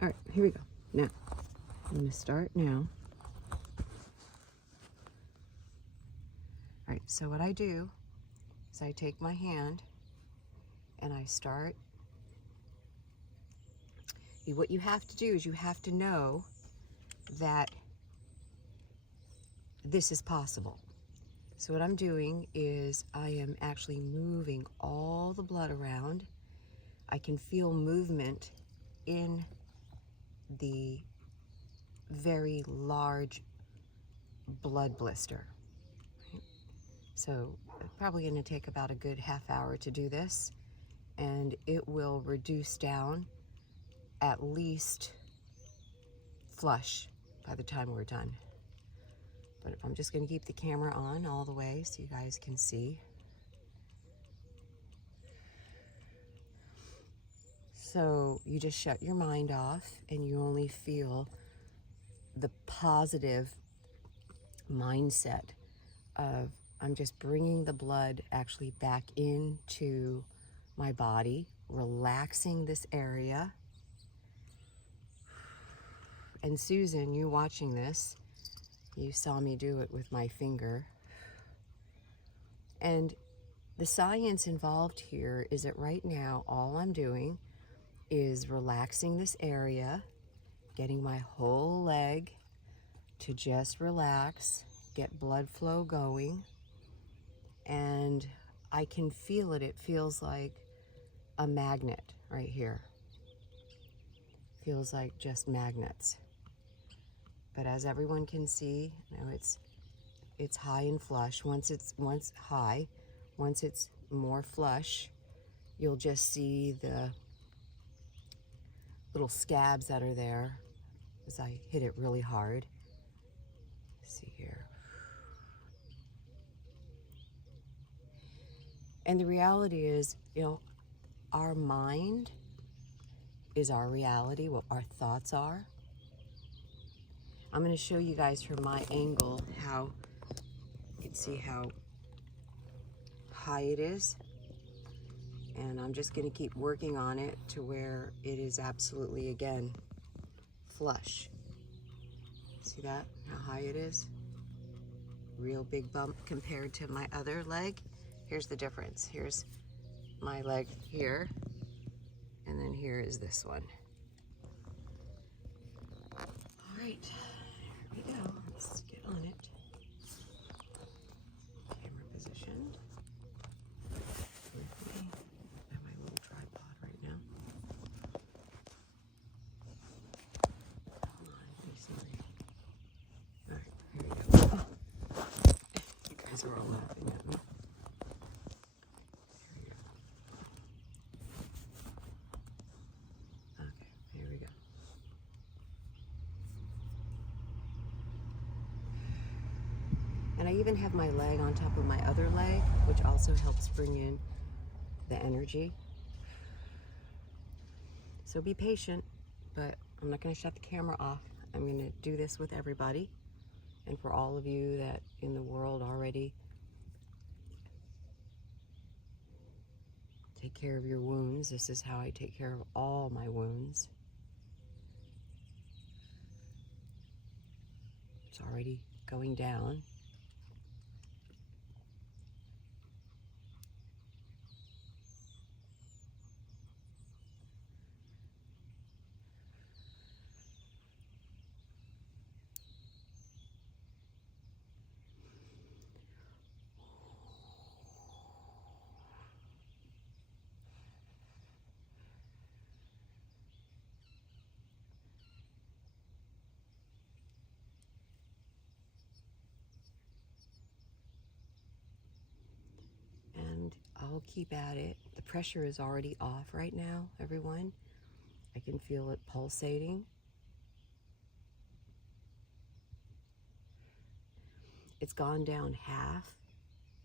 All right, here we go. Now, I'm going to start now. All right, so what I do is I take my hand and I start. What you have to do is you have to know that this is possible. So what I'm doing is I am actually moving all the blood around. I can feel movement in the very large blood blister. So I'm probably going to take about a good half hour to do this, and it will reduce down at least flush by the time we're done. But I'm just going to keep the camera on all the way so you guys can see. So you just shut your mind off and you only feel the positive mindset of I'm just bringing the blood actually back into my body, relaxing this area. And Susan, you watching this, you saw me do it with my finger. And the science involved here is that right now all I'm doing is relaxing this area, getting my whole leg to just relax, get blood flow going, and I can feel it. It feels like a magnet right here. Feels like just magnets. But as everyone can see, you know, it's high and flush. Once it's high, once it's more flush, you'll just see the little scabs that are there as I hit it really hard. Let's see here. And the reality is, you know, our mind is our reality, what our thoughts are. I'm going to show you guys from my angle how you can see how high it is. And I'm just going to keep working on it to where it is absolutely, again, flush. See that? How high it is? Real big bump compared to my other leg. Here's the difference. Here's my leg here, and then here is this one. All right, here we go. Let's get on it. Camera positioned. With me. I have my little tripod right now. Hold on, let me see. All right, here we go. Oh. You guys are all laughing at me. And I even have my leg on top of my other leg, which also helps bring in the energy. So be patient, but I'm not going to shut the camera off. I'm going to do this with everybody. And for all of you that in the world already take care of your wounds, this is how I take care of all my wounds. It's already going down. And I'll keep at it. The pressure is already off right now, everyone. I can feel it pulsating. It's gone down half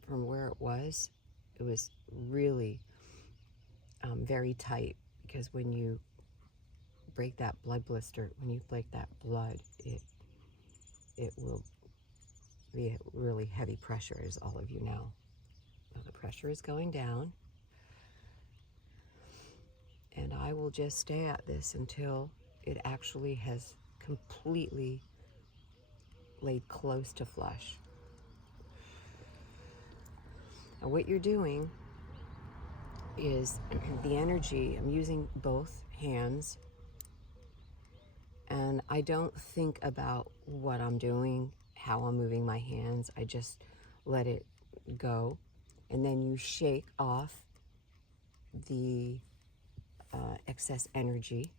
from where it was. It was really very tight, because when you break that blood blister, when you break that blood, it will be really heavy pressure, as all of you know. Now the pressure is going down, and I will just stay at this until it actually has completely laid close to flush. And what you're doing is the energy, I'm using both hands, and I don't think about what I'm doing, how I'm moving my hands. I just let it go. And then you shake off the excess energy.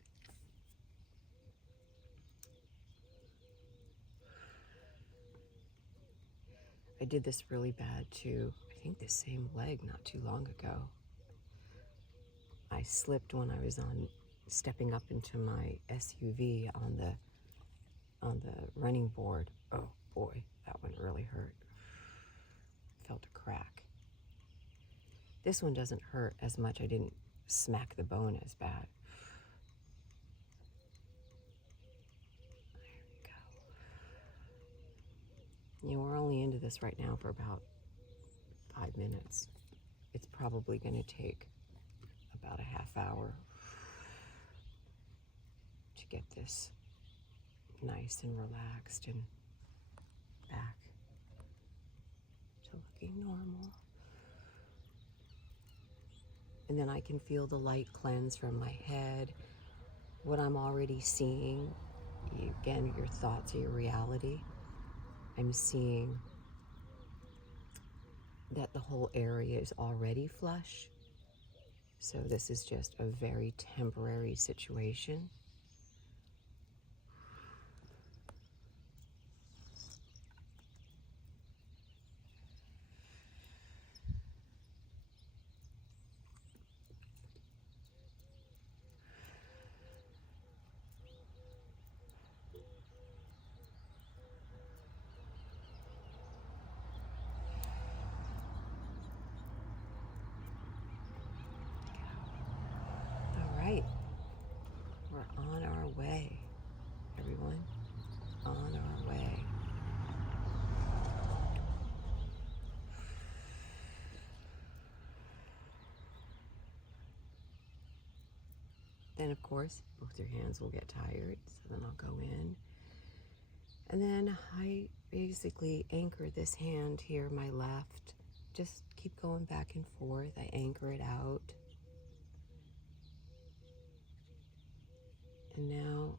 I did this really bad to, I think, the same leg not too long ago. I slipped when I was stepping up into my SUV on the running board. Oh boy, that one really hurt. Felt a crack. This one doesn't hurt as much. I didn't smack the bone as bad. There we go. You know, we're only into this right now for about 5 minutes. It's probably going to take about a half hour to get this nice and relaxed and back to looking normal. And then I can feel the light cleanse from my head. What I'm already seeing, again, your thoughts are your reality. I'm seeing that the whole area is already flush. So this is just a very temporary situation. Right, we're on our way, everyone, on our way. Then, of course, both your hands will get tired, so then I'll go in. And then I basically anchor this hand here, my left. Just keep going back and forth. I anchor it out. And now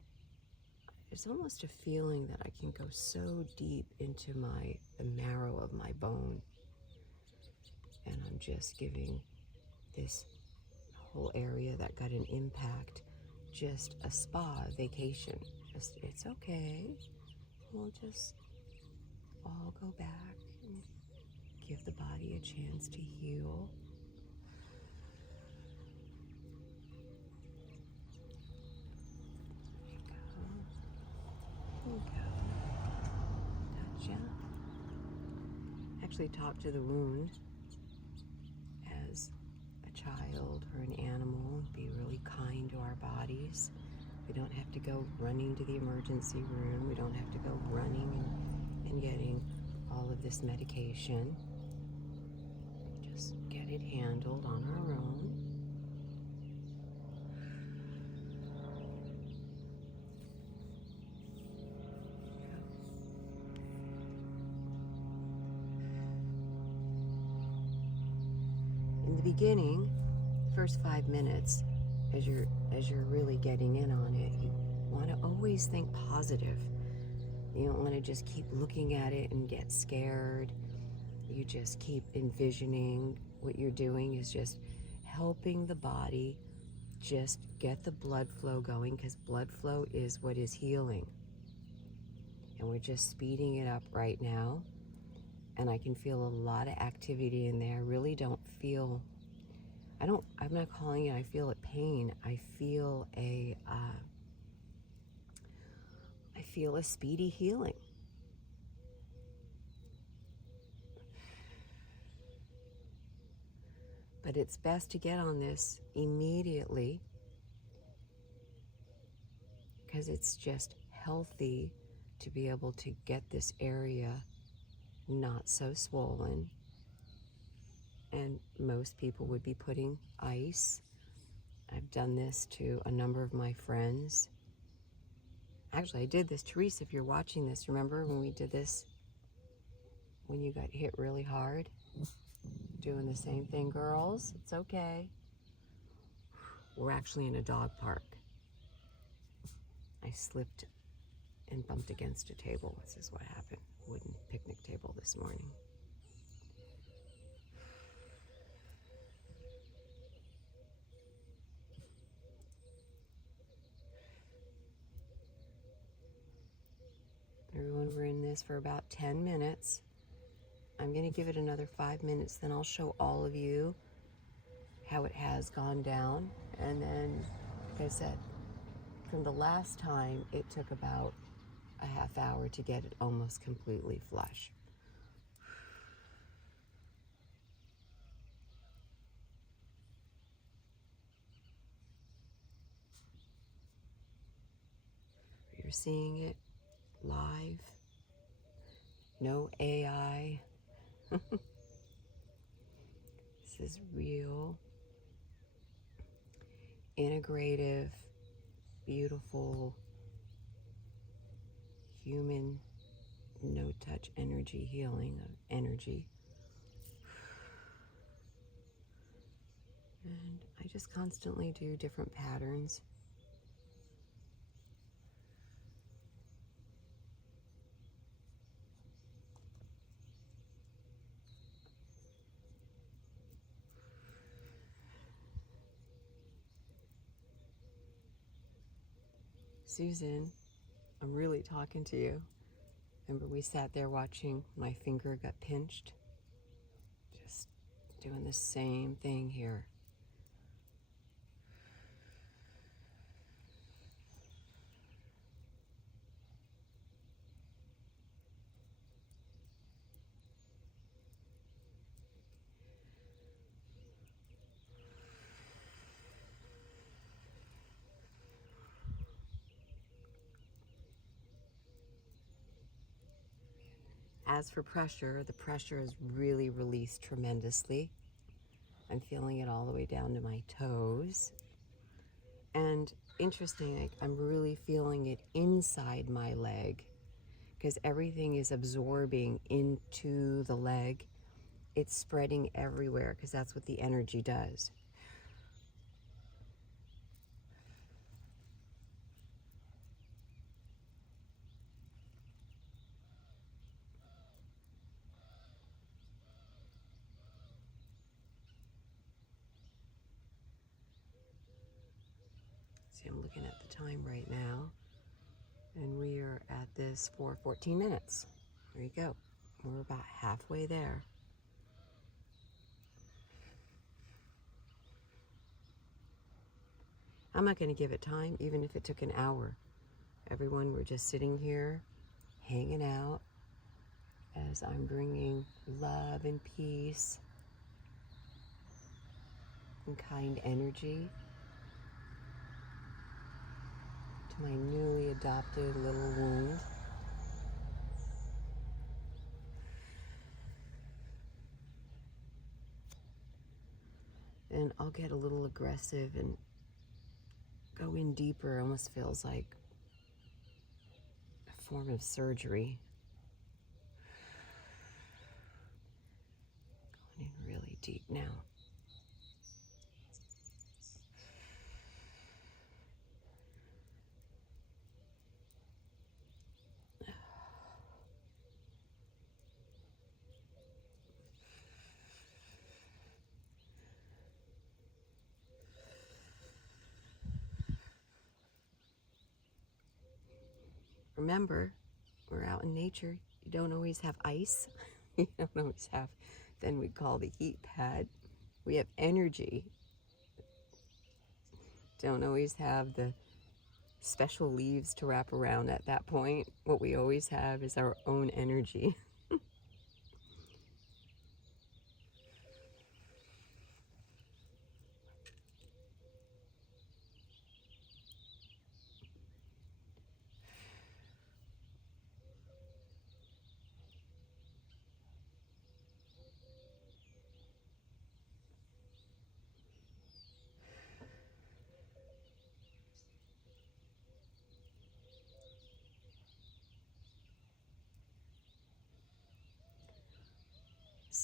there's almost a feeling that I can go so deep into the marrow of my bone. And I'm just giving this whole area that got an impact just a spa vacation. Just, it's okay. We'll just all go back and give the body a chance to heal. Gotcha. Actually talk to the wound as a child or an animal. Be really kind to our bodies. We don't have to go running to the emergency room. We don't have to go running and getting all of this medication. Just get it handled on our own. In the beginning, first 5 minutes, as you're really getting in on it, you want to always think positive. You don't want to just keep looking at it and get scared. You just keep envisioning what you're doing is just helping the body just get the blood flow going, because blood flow is what is healing. And we're just speeding it up right now. And I can feel a lot of activity in there. I really don't feel, I'm not calling it, I feel it pain. I feel a speedy healing. But it's best to get on this immediately, because it's just healthy to be able to get this area not so swollen. And most people would be putting ice. I've done this to a number of my friends. Actually, I did this. Teresa, if you're watching this, remember when we did this, when you got hit really hard? Doing the same thing, girls. It's okay. We're actually in a dog park. I slipped and bumped against a table. This is what happened. Wooden picnic table this morning. Everyone, we're in this for about 10 minutes. I'm going to give it another 5 minutes, then I'll show all of you how it has gone down. And then, like I said, from the last time, it took about a half hour to get it almost completely flush. You're seeing it live, no AI. This is real, integrative, beautiful, human, no-touch energy healing of energy. And I just constantly do different patterns. Susan, I'm really talking to you. Remember we sat there watching my finger got pinched? Just doing the same thing here. As for pressure, the pressure is really released tremendously. I'm feeling it all the way down to my toes. And interesting, I'm really feeling it inside my leg because everything is absorbing into the leg. It's spreading everywhere because that's what the energy does. See, I'm looking at the time right now, and we are at this for 14 minutes. There you go. We're about halfway there. I'm not going to give it time, even if it took an hour. Everyone, we're just sitting here, hanging out, as I'm bringing love and peace and kind energy to my newly adopted little wound. And I'll get a little aggressive and go in deeper. It almost feels like a form of surgery. Going in really deep now. Remember, we're out in nature. You don't always have ice. You don't always have, then we call the heat pad. We have energy. Don't always have the special leaves to wrap around at that point. What we always have is our own energy.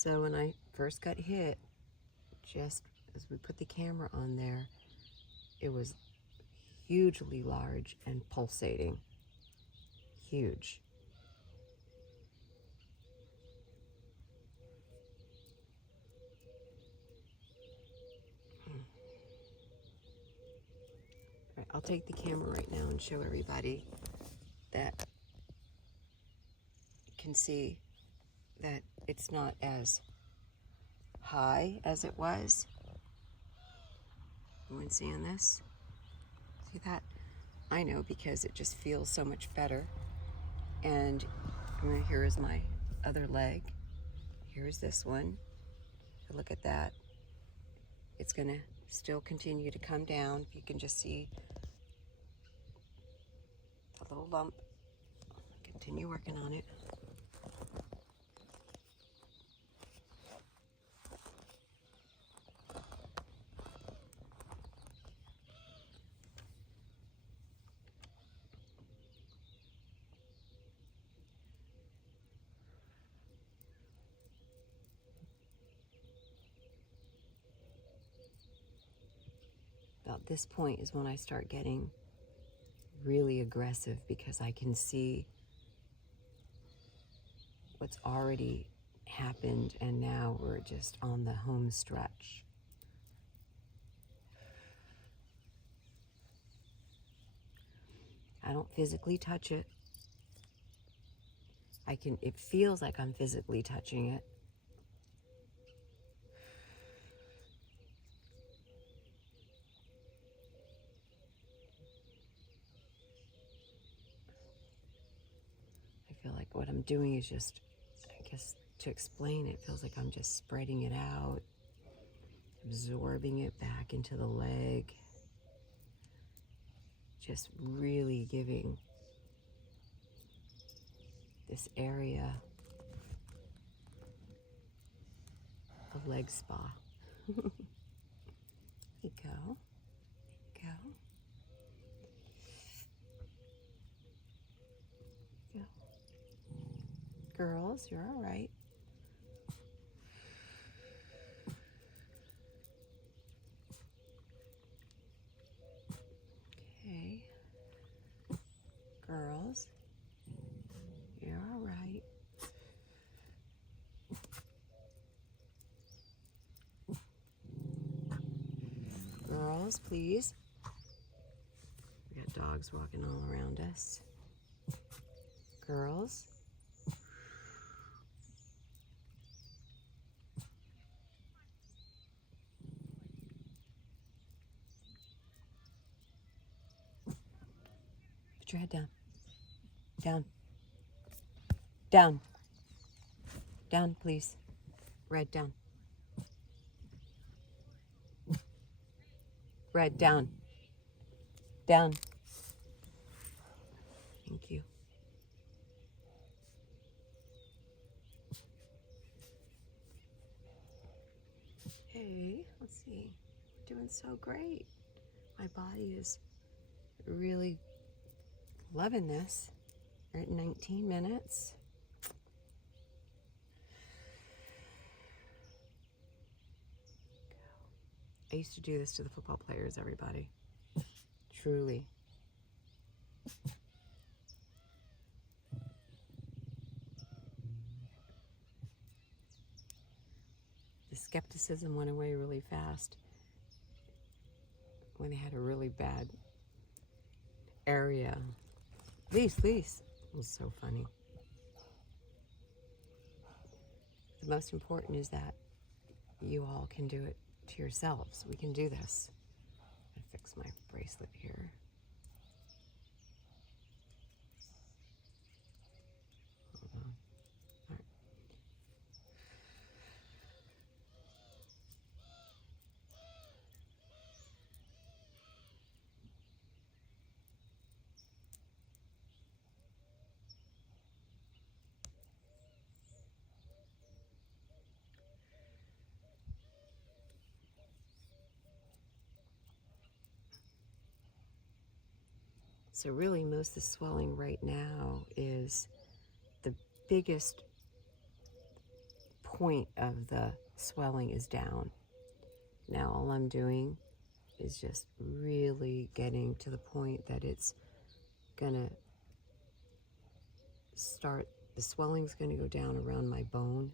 So when I first got hit, just as we put the camera on there, it was hugely large and pulsating. Huge. All right, I'll take the camera right now and show everybody that you can see that it's not as high as it was. Anyone seeing this? See that? I know, because it just feels so much better. And here is my other leg. Here's this one. Look at that. It's gonna still continue to come down. You can just see the little lump. Continue working on it. About this point is when I start getting really aggressive, because I can see what's already happened, and now we're just on the home stretch. I don't physically touch it. It feels like I'm physically touching it. I feel like what I'm doing is just, I guess to explain it, feels like I'm just spreading it out, absorbing it back into the leg, just really giving this area a leg spa. There you go. There you go. Go. Girls, you're all right. Okay. Girls, you're all right. Girls, please. We got dogs walking all around us. Girls. Put your head down. Down. Down. Down, please. Red, down. Red, down. Down. Thank you. Hey, let's see. We're doing so great. My body is really loving this. We're at 19 minutes. I used to do this to the football players, everybody. Truly. The skepticism went away really fast when they had a really bad area. Please. It was so funny. The most important is that you all can do it to yourselves. We can do this. I'm gonna fix my bracelet here. Hold on. All right. So really, most of the swelling right now is the biggest point of the swelling is down. Now all I'm doing is just really getting to the point that it's gonna start, the swelling's gonna go down around my bone.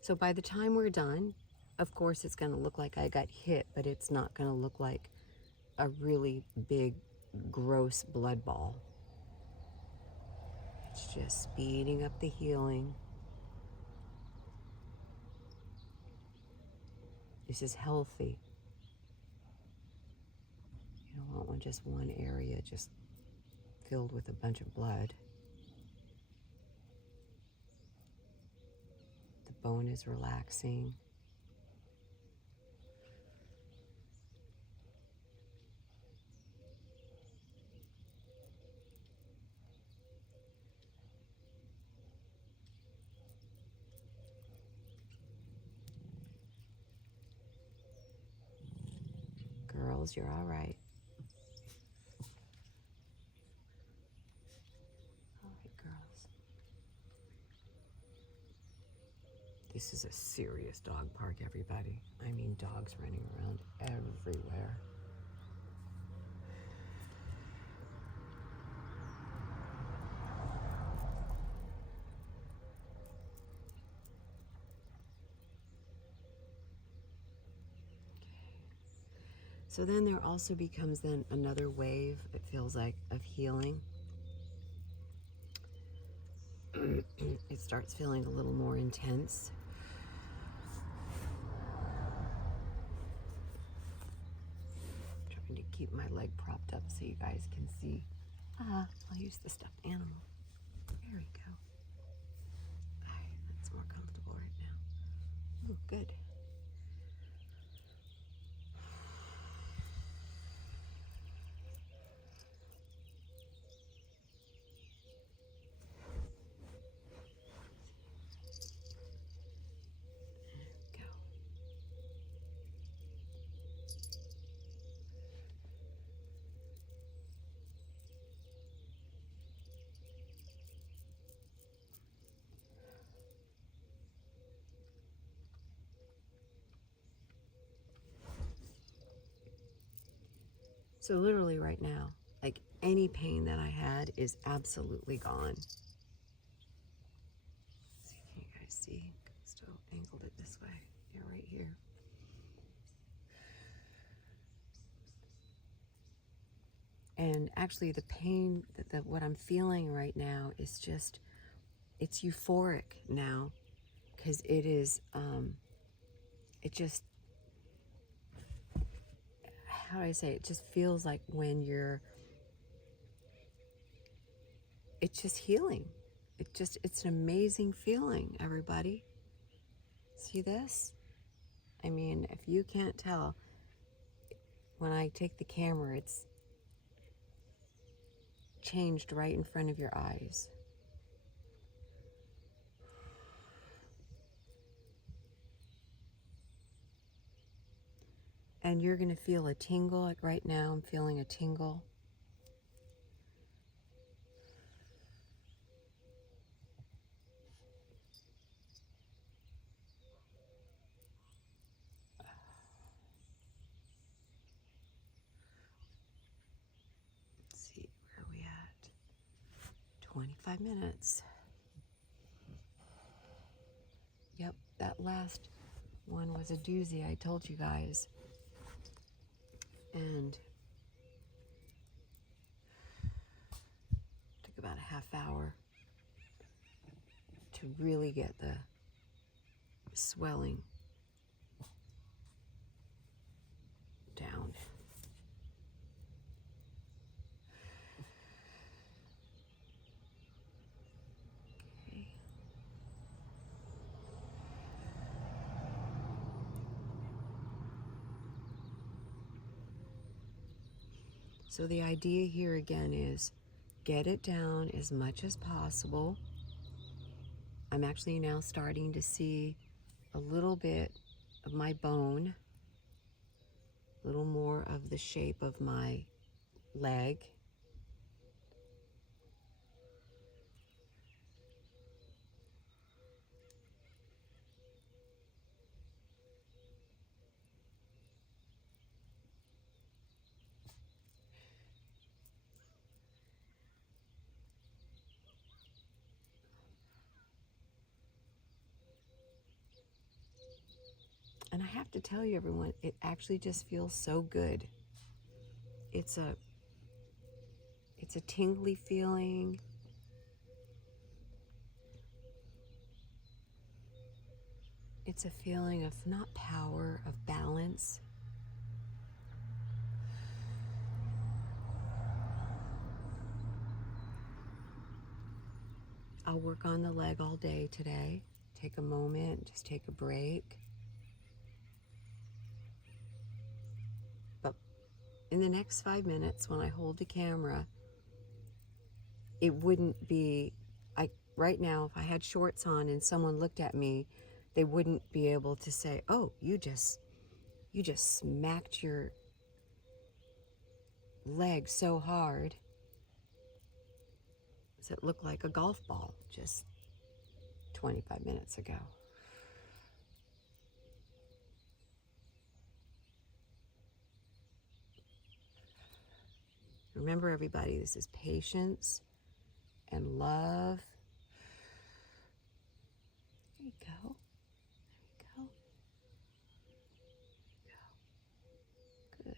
So by the time we're done, of course it's gonna look like I got hit, but it's not gonna look like a really big, gross blood ball. It's just speeding up the healing. This is healthy. You don't want just one area just filled with a bunch of blood. The bone is relaxing. Girls, you're all right. All right, girls. This is a serious dog park, everybody. I mean, dogs running around everywhere. So then there also becomes then another wave, it feels like, of healing. It starts feeling a little more intense. Trying to keep my leg propped up so you guys can see. I'll use the stuffed animal. There we go. All right, that's more comfortable right now. Ooh, good. So literally right now, like any pain that I had is absolutely gone. See, can you guys see? Still angled it this way. Yeah, right here. And actually the pain, that what I'm feeling right now is just, it's euphoric now, because it is, it just, how do I say, it just feels like when you're, it's just healing. It's an amazing feeling, everybody. See this? I mean, if you can't tell, when I take the camera, it's changed right in front of your eyes. And you're gonna feel a tingle, like right now I'm feeling a tingle. Let's see, where are we at? 25 minutes. Yep, that last one was a doozy, I told you guys. And took about a half hour to really get the swelling down. Okay. So the idea here again is get it down as much as possible. I'm actually now starting to see a little bit of my bone, a little more of the shape of my leg. And I have to tell you, everyone, it actually just feels so good. It's a tingly feeling. It's a feeling of not power, of balance. I'll work on the leg all day today. Take a moment, just take a break. But in the next 5 minutes, when I hold the camera, it wouldn't be, right now, if I had shorts on and someone looked at me, they wouldn't be able to say, oh, you just smacked your leg so hard. So it looked like a golf ball just 25 minutes ago. Remember, everybody, this is patience and love. There you go. There you go. Good.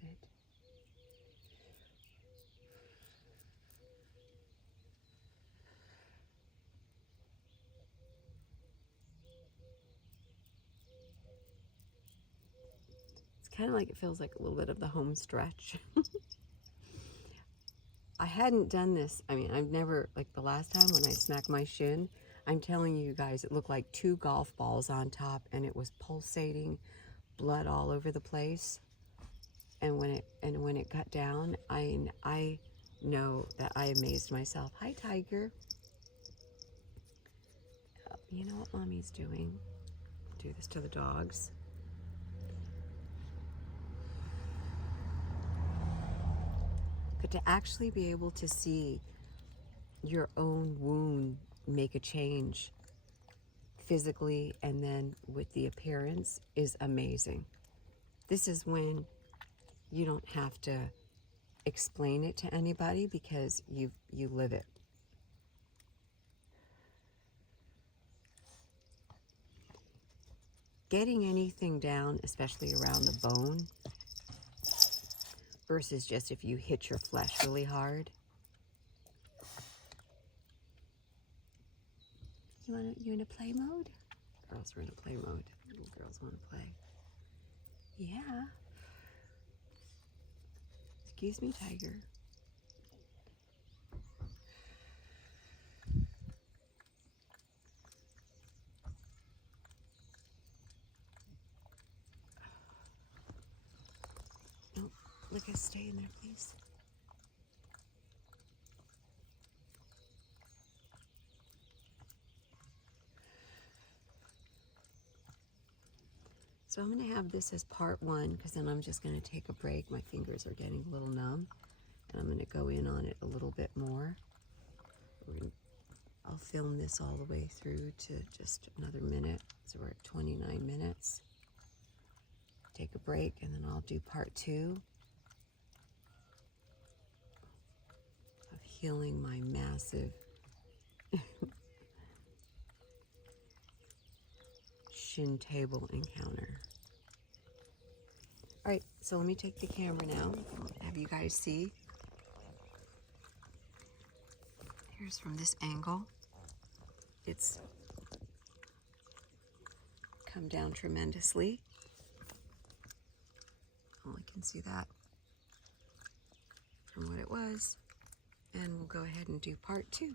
It's kind of like, it feels like a little bit of the home stretch. I hadn't done this. I mean, I've never, like the last time when I smacked my shin, I'm telling you guys, it looked like 2 golf balls on top, and it was pulsating, blood all over the place. And when it got down, I know that I amazed myself. Hi, Tiger. You know what Mommy's doing? Do this to the dogs. But to actually be able to see your own wound make a change physically and then with the appearance is amazing. This is when you don't have to explain it to anybody because you live it. Getting anything down, especially around the bone, versus just if you hit your flesh really hard. You in a play mode? Girls are in a play mode. Little girls want to play. Yeah. Excuse me, Tiger. No, Lucas, stay in there, please. So I'm going to have this as part 1 because then I'm just going to take a break. My fingers are getting a little numb, and I'm going to go in on it a little bit more. I'll film this all the way through to just another minute. So we're at 29 minutes. Take a break, and then I'll do part 2 of healing my massive shin table encounter. All right, so let me take the camera now. Have you guys see? Here's from this angle. It's come down tremendously. Only can see that from what it was. And we'll go ahead and do part 2.